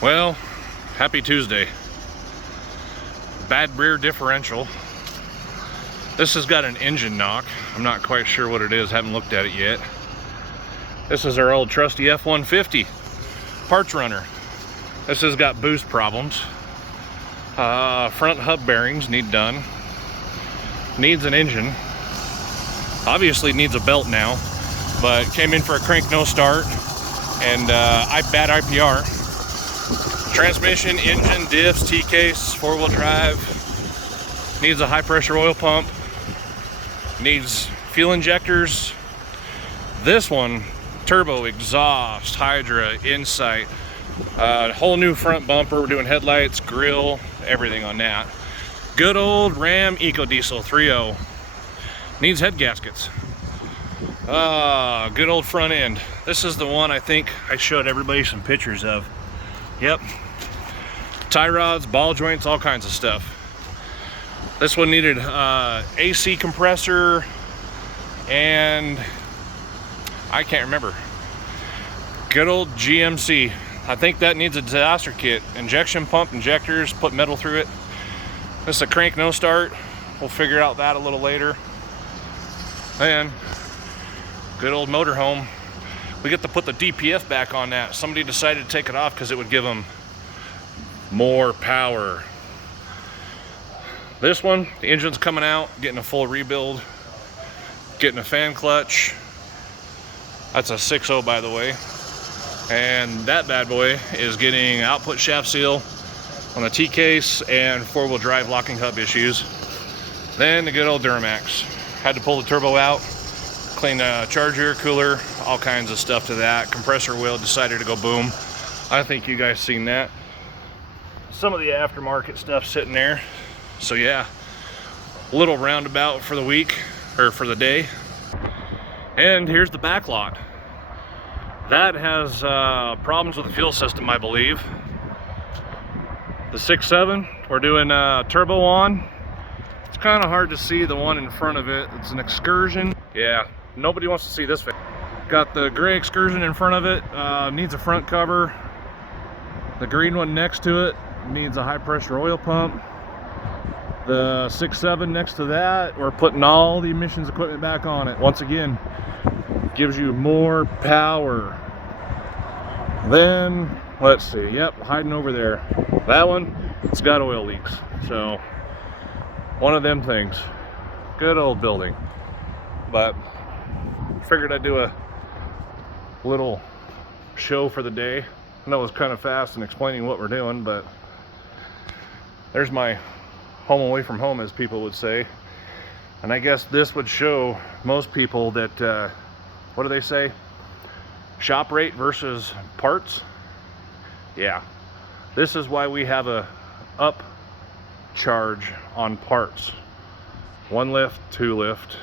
Well, happy Tuesday. Bad rear differential. This has got an engine knock. I'm not quite sure what it is, haven't looked at it yet. This is our old trusty F-150 parts runner. This has got boost problems. Front hub bearings need done. Needs an engine. Obviously needs a belt now, but came in for a crank no start and bad IPR. Transmission, engine, diffs, T-case, four-wheel drive. Needs a high-pressure oil pump. Needs fuel injectors. This one, turbo, exhaust, Hydra, Insight, whole new front bumper. We're doing headlights, grill, everything on that. Good old Ram EcoDiesel 3.0. Needs head gaskets. Good old front end. This is the one I think I showed everybody some pictures of. Yep. Tie rods, ball joints, all kinds of stuff. This one needed AC compressor and I can't remember. Good old GMC. I think that needs a disaster kit. Injection pump, injectors, put metal through it. This is a crank no start. We'll figure out that a little later. And good old motorhome. We get to put the DPF back on that. Somebody decided to take it off because it would give them more power. This one, the engine's coming out, getting a full rebuild, getting a fan clutch. That's a 6.0 by the way. And that bad boy is getting output shaft seal on the T-case and four-wheel drive locking hub issues. Then the good old Duramax. Had to pull the turbo out, clean the charger, cooler, all kinds of stuff to that. Compressor wheel decided to go boom. I think you guys seen that. Some of the aftermarket stuff sitting there. So yeah, a little roundabout for the week, or for the day. And here's the back lot. That has problems with the fuel system, I believe. The 6.7, we're doing turbo on. It's kind of hard to see the one in front of it. It's an Excursion. Yeah, nobody wants to see this. Got the gray Excursion in front of it. Needs a front cover. The green one next to it needs a high pressure oil pump. The 6.7 next to that, we're putting all the emissions equipment back on it. Once again, gives you more power. Then, let's see, yep, hiding over there. That one, it's got oil leaks. So, one of them things. Good old building. But, figured I'd do a little show for the day. I know it was kind of fast in explaining what we're doing, but there's my home away from home, as people would say. And I guess this would show most people that, what do they say? Shop rate versus parts. Yeah, this is why we have a up charge on parts. 1 lift, 2 lift,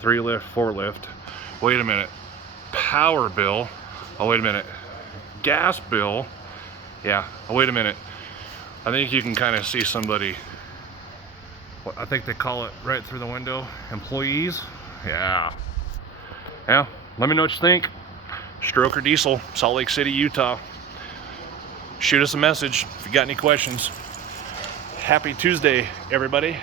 3 lift, 4 lift. Wait a minute, power bill. Oh, wait a minute, gas bill. Yeah, oh, wait a minute. I think you can kind of see somebody. I think they call it right through the window. Employees. Yeah. Yeah. Let me know what you think. Stroker Diesel, Salt Lake City, Utah. Shoot us a message if you got any questions. Happy Tuesday, everybody.